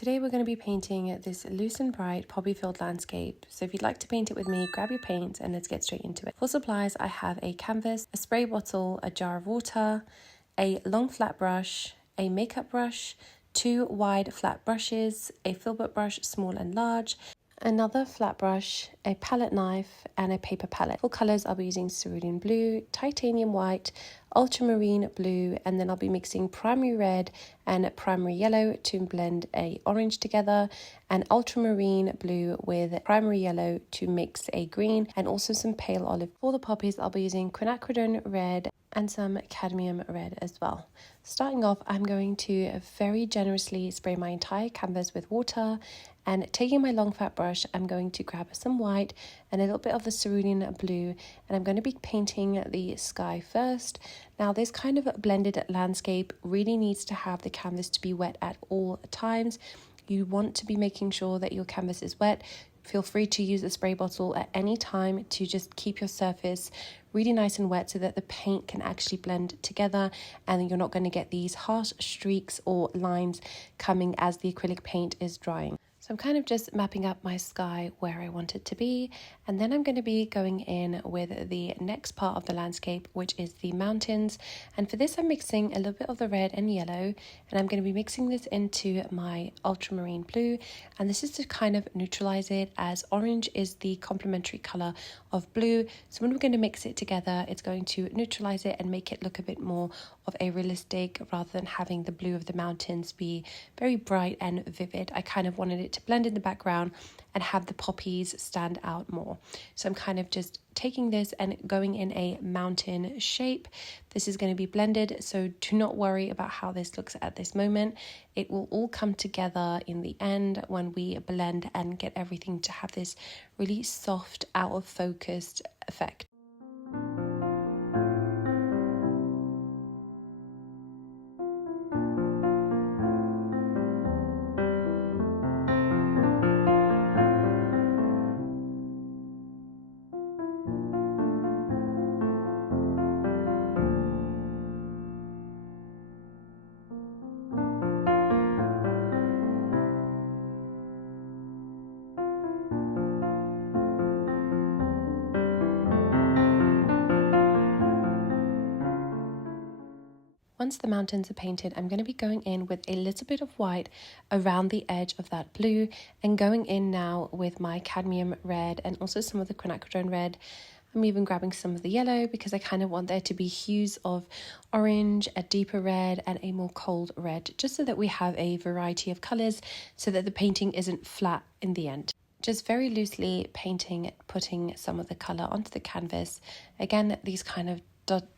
Today we're going to be painting this loose and bright poppy filled landscape. So if you'd like to paint it with me, grab your paint and let's get straight into it. For supplies, I have a canvas, a spray bottle, a jar of water, a long flat brush, a makeup brush, 2 wide flat brushes, a filbert brush small and large, another flat brush, a palette knife and a paper palette. For colours, I'll be using cerulean blue, titanium white, ultramarine blue, and then I'll be mixing primary red and primary yellow to blend a orange together, and ultramarine blue with primary yellow to mix a green, and also some pale olive. For the poppies, I'll be using quinacridone red and some cadmium red as well. Starting off, I'm going to very generously spray my entire canvas with water, and taking my long fat brush, I'm going to grab some white and a little bit of the cerulean blue, and I'm going to be painting the sky first. Now this kind of blended landscape really needs to have the canvas to be wet at all times. You want to be making sure that your canvas is wet. Feel free to use the spray bottle at any time to just keep your surface really nice and wet so that the paint can actually blend together and you're not going to get these harsh streaks or lines coming as the acrylic paint is drying. So I'm kind of just mapping up my sky where I want it to be, and then I'm going to be going in with the next part of the landscape, which is the mountains. And for this, I'm mixing a little bit of the red and yellow, and I'm going to be mixing this into my ultramarine blue, and this is to kind of neutralize it, as orange is the complementary color of blue. So when we're going to mix it together, it's going to neutralize it and make it look a bit more of a realistic, rather than having the blue of the mountains be very bright and vivid. I kind of wanted it to blend in the background and have the poppies stand out more. So I'm kind of just taking this and going in a mountain shape. This is going to be blended, so do not worry about how this looks at this moment. It will all come together in the end when we blend and get everything to have this really soft, out of focused effect. Once the mountains are painted, I'm going to be going in with a little bit of white around the edge of that blue, and going in now with my cadmium red and also some of the quinacridone red. I'm even grabbing some of the yellow because I kind of want there to be hues of orange, a deeper red and a more cold red, just so that we have a variety of colours so that the painting isn't flat in the end. Just very loosely painting, putting some of the colour onto the canvas. Again, these kind of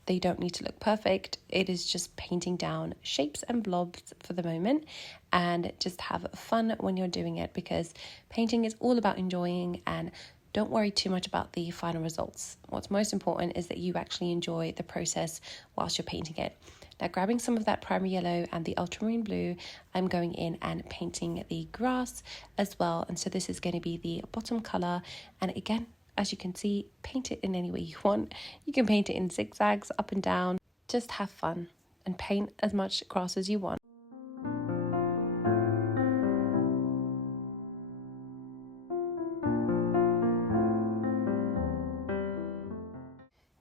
they don't need to look perfect. It is just painting down shapes and blobs for the moment, and just have fun when you're doing it, because painting is all about enjoying, and don't worry too much about the final results. What's most important is that you actually enjoy the process whilst you're painting it. Now, grabbing some of that primary yellow and the ultramarine blue, I'm going in and painting the grass as well. And so this is going to be the bottom colour, and again, as you can see, paint it in any way you want. You can paint it in zigzags, up and down. Just have fun and paint as much grass as you want.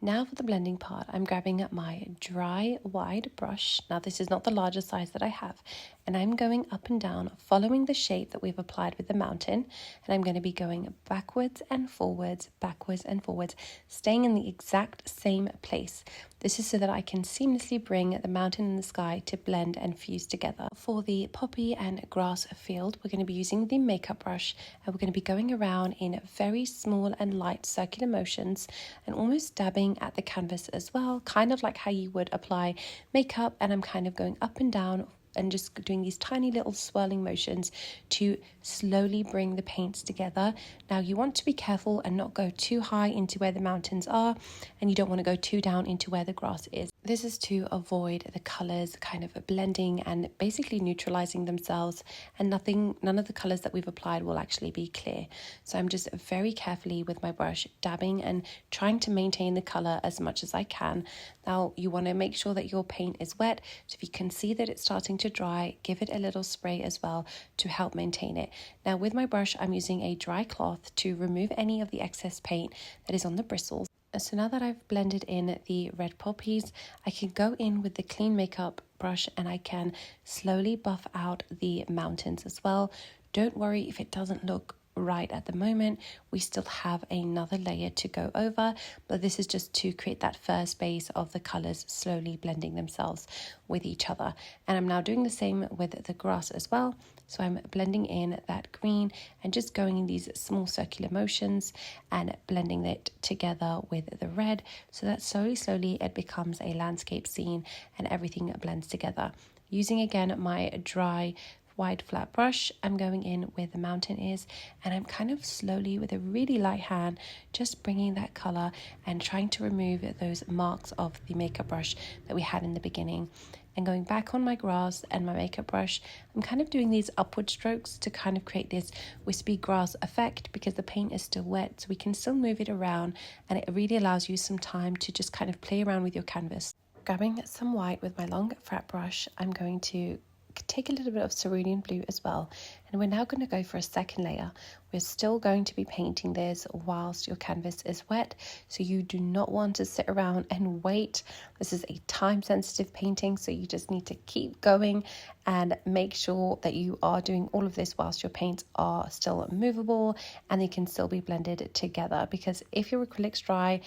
Now for the blending part, I'm grabbing my dry wide brush. Now this is not the largest size that I have, and I'm going up and down following the shape that we've applied with the mountain, and I'm going to be going backwards and forwards, staying in the exact same place. This is so that I can seamlessly bring the mountain and the sky to blend and fuse together. For the poppy and grass field, we're going to be using the makeup brush, and we're going to be going around in very small and light circular motions and almost dabbing at the canvas as well, kind of like how you would apply makeup. And I'm kind of going up and down and just doing these tiny little swirling motions to slowly bring the paints together. Now you want to be careful and not go too high into where the mountains are, and you don't want to go too down into where the grass is. This is to avoid the colors kind of blending and basically neutralizing themselves, and none of the colors that we've applied will actually be clear. So I'm just very carefully with my brush dabbing and trying to maintain the color as much as I can. Now you want to make sure that your paint is wet, so if you can see that it's starting to dry, give it a little spray as well to help maintain it. Now with my brush, I'm using a dry cloth to remove any of the excess paint that is on the bristles. So now that I've blended in the red poppies, I can go in with the clean makeup brush and I can slowly buff out the mountains as well. Don't worry if it doesn't look right at the moment. We still have another layer to go over, but this is just to create that first base of the colors slowly blending themselves with each other. And I'm now doing the same with the grass as well. So I'm blending in that green and just going in these small circular motions and blending it together with the red, so that slowly it becomes a landscape scene and everything blends together. Using again my dry wide flat brush, I'm going in with the mountain ears and I'm kind of slowly with a really light hand just bringing that color and trying to remove those marks of the makeup brush that we had in the beginning. And going back on my grass and my makeup brush, I'm kind of doing these upward strokes to kind of create this wispy grass effect, because the paint is still wet, so we can still move it around, and it really allows you some time to just kind of play around with your canvas. Grabbing some white with my long flat brush, I'm going to take a little bit of cerulean blue as well, and we're now going to go for a second layer. We're still going to be painting this whilst your canvas is wet, so you do not want to sit around and wait. This is a time sensitive painting, so you just need to keep going and make sure that you are doing all of this whilst your paints are still movable and they can still be blended together, because if your acrylics dry,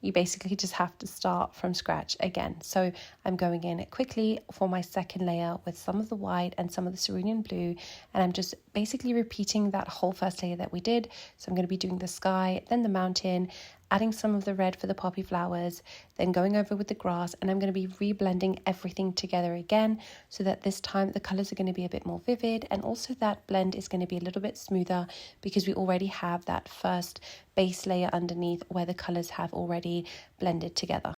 you basically just have to start from scratch again. So I'm going in quickly for my second layer with some of the white and some of the cerulean blue, and I'm just basically repeating that whole first layer that we did. So I'm going to be doing the sky, then the mountain, adding some of the red for the poppy flowers, then going over with the grass, and I'm going to be reblending everything together again, so that this time the colors are going to be a bit more vivid, and also that blend is going to be a little bit smoother because we already have that first base layer underneath where the colors have already blended together.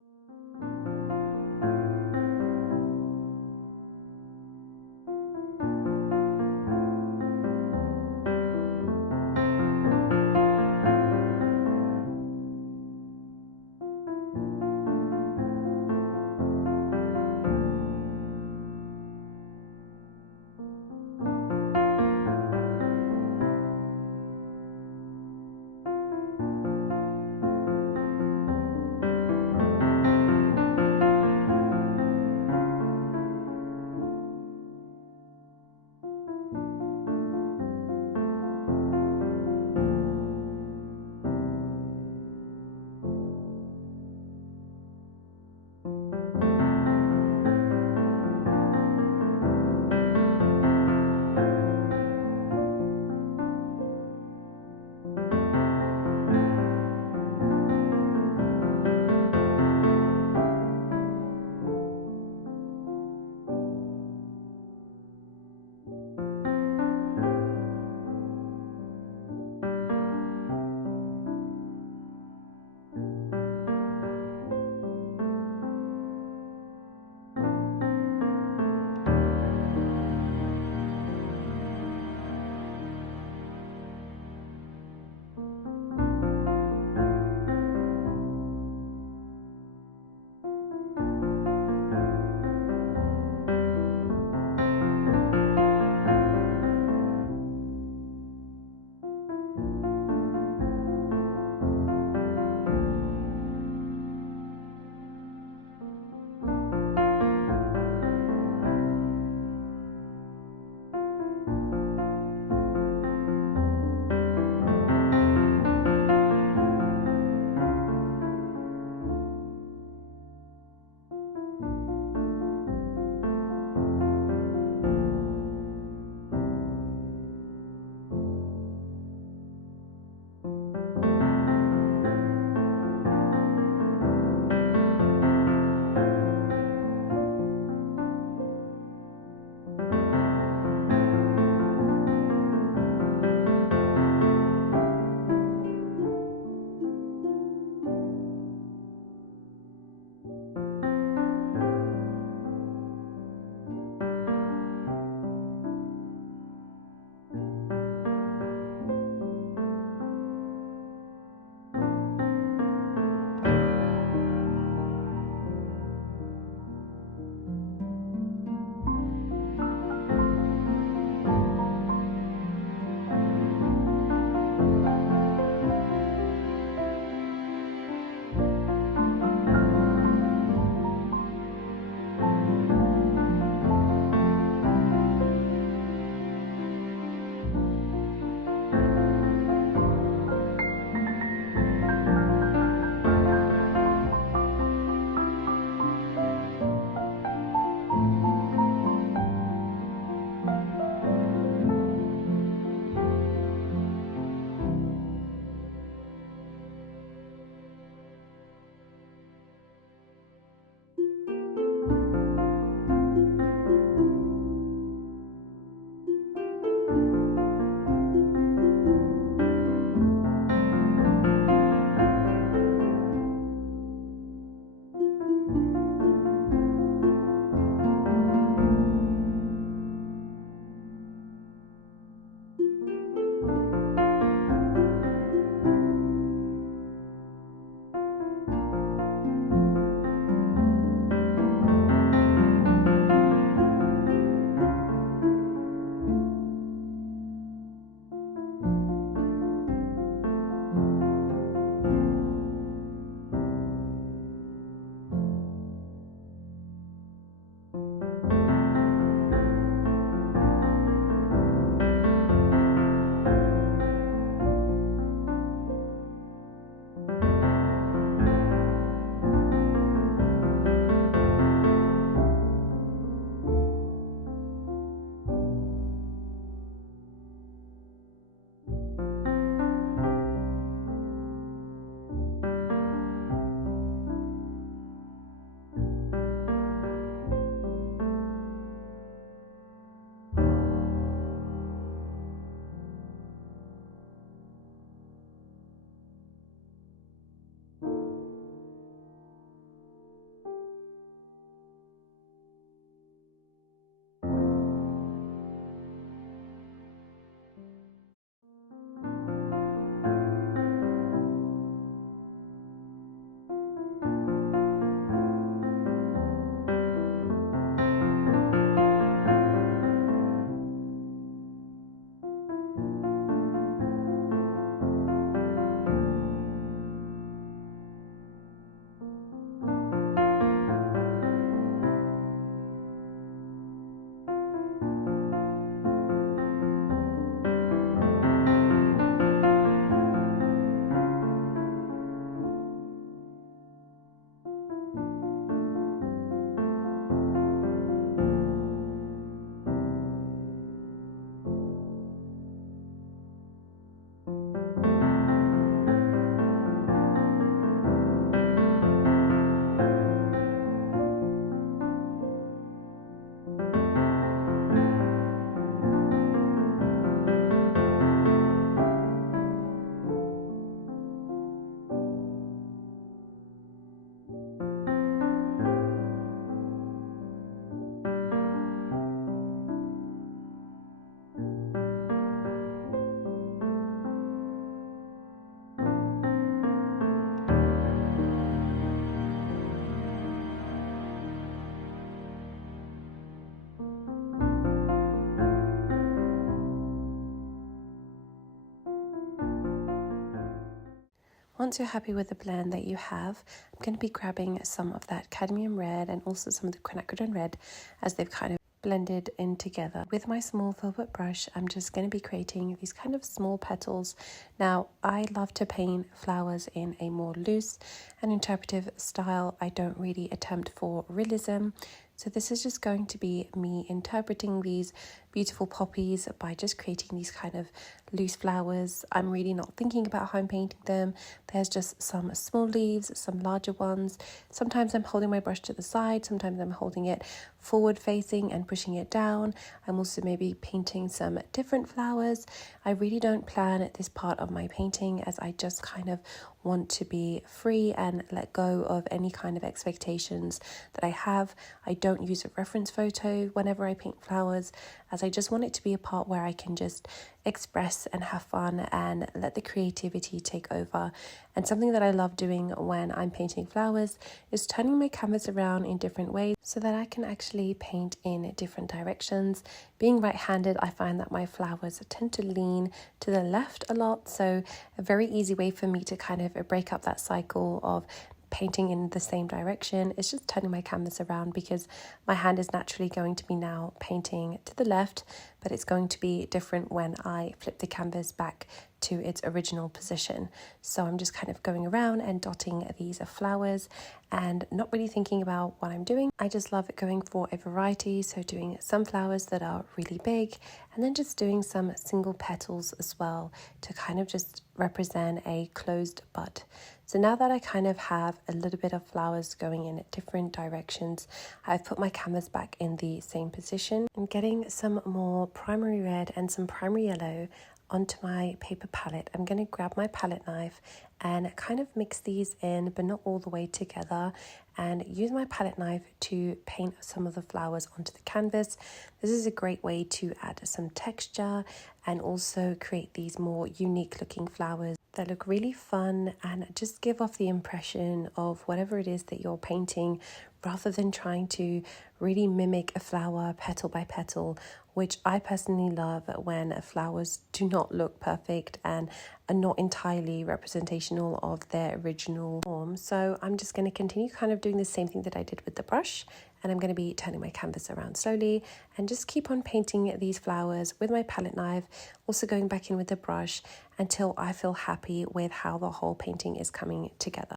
Once you're happy with the blend that you have, I'm going to be grabbing some of that cadmium red and also some of the quinacridone red as they've kind of blended in together. With my small velvet brush, I'm just going to be creating these kind of small petals. Now, I love to paint flowers in a more loose and interpretive style. I don't really attempt for realism. So this is just going to be me interpreting these beautiful poppies by just creating these kind of loose flowers. I'm really not thinking about how I'm painting them. There's just some small leaves, some larger ones. Sometimes I'm holding my brush to the side, sometimes I'm holding it forward facing and pushing it down. I'm also maybe painting some different flowers. I really don't plan this part of my painting as I just kind of want to be free and let go of any kind of expectations that I have. I don't use a reference photo whenever I paint flowers, as I just want it to be a part where I can just express and have fun and let the creativity take over. And something that I love doing when I'm painting flowers is turning my canvas around in different ways so that I can actually paint in different directions. Being right-handed, I find that my flowers tend to lean to the left a lot, so a very easy way for me to kind of break up that cycle of painting in the same direction is just turning my canvas around, because my hand is naturally going to be now painting to the left, but it's going to be different when I flip the canvas back to its original position. So I'm just kind of going around and dotting these flowers and not really thinking about what I'm doing. I just love going for a variety, so doing some flowers that are really big and then just doing some single petals as well to kind of just represent a closed bud. So now that I kind of have a little bit of flowers going in different directions, I've put my canvas back in the same position and getting some more primary red and some primary yellow onto my paper palette. I'm going to grab my palette knife and kind of mix these in, but not all the way together, and use my palette knife to paint some of the flowers onto the canvas. This is a great way to add some texture and also create these more unique looking flowers that look really fun and just give off the impression of whatever it is that you're painting, rather than trying to really mimic a flower petal by petal, which I personally love when flowers do not look perfect and are not entirely representational of their original form. So I'm just going to continue kind of doing the same thing that I did with the brush, and I'm going to be turning my canvas around slowly and just keep on painting these flowers with my palette knife, also going back in with the brush until I feel happy with how the whole painting is coming together.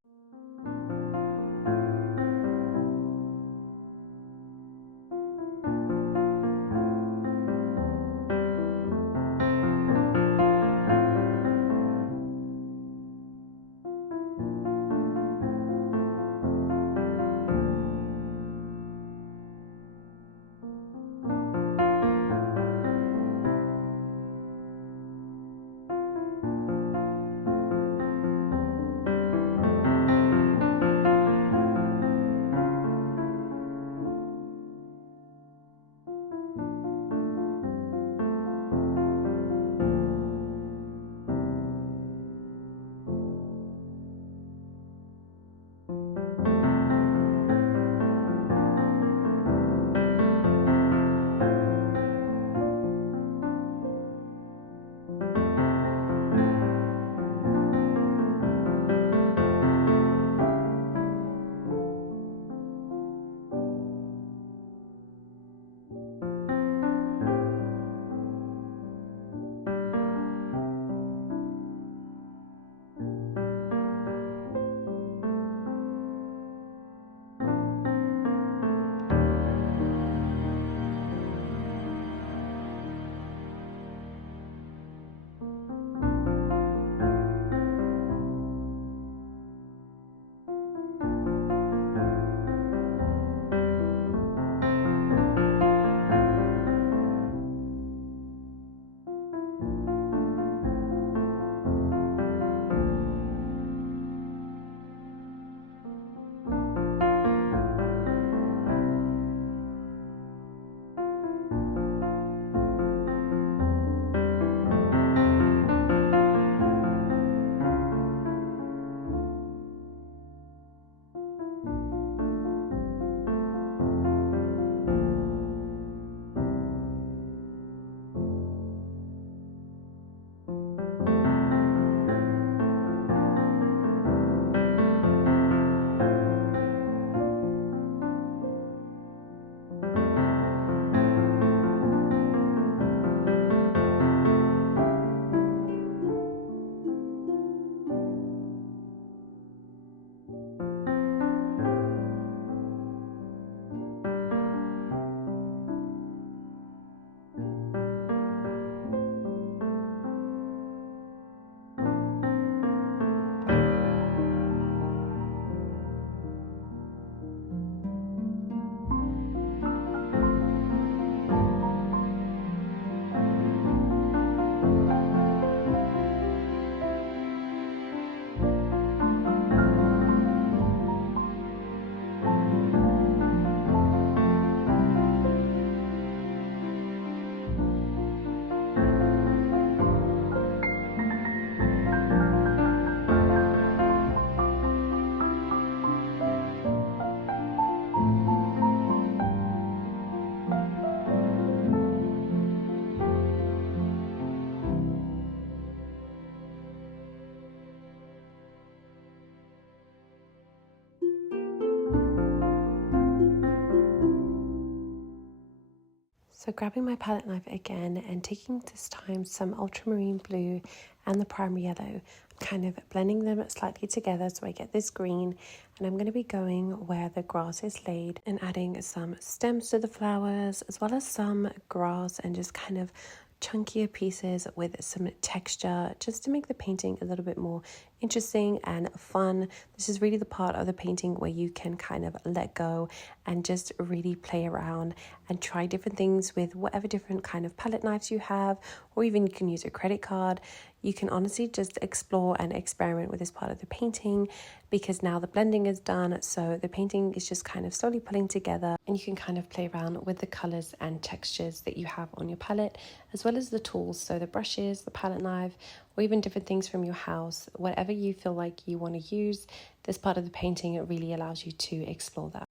So grabbing my palette knife again and taking this time some ultramarine blue and the primary yellow, I'm kind of blending them slightly together so I get this green, and I'm going to be going where the grass is laid and adding some stems to the flowers as well as some grass and just kind of chunkier pieces with some texture just to make the painting a little bit more interesting and fun. This is really the part of the painting where you can kind of let go and just really play around and try different things with whatever different kind of palette knives you have, or even you can use a credit card. You can honestly just explore and experiment with this part of the painting, because now the blending is done, so the painting is just kind of slowly pulling together, and you can kind of play around with the colors and textures that you have on your palette, as well as the tools, so the brushes, the palette knife, or even different things from your house. Whatever you feel like you want to use, this part of the painting, it really allows you to explore that.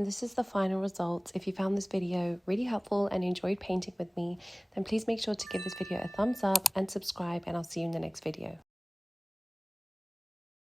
And this is the final result. If you found this video really helpful and enjoyed painting with me, then please make sure to give this video a thumbs up and subscribe, and I'll see you in the next video.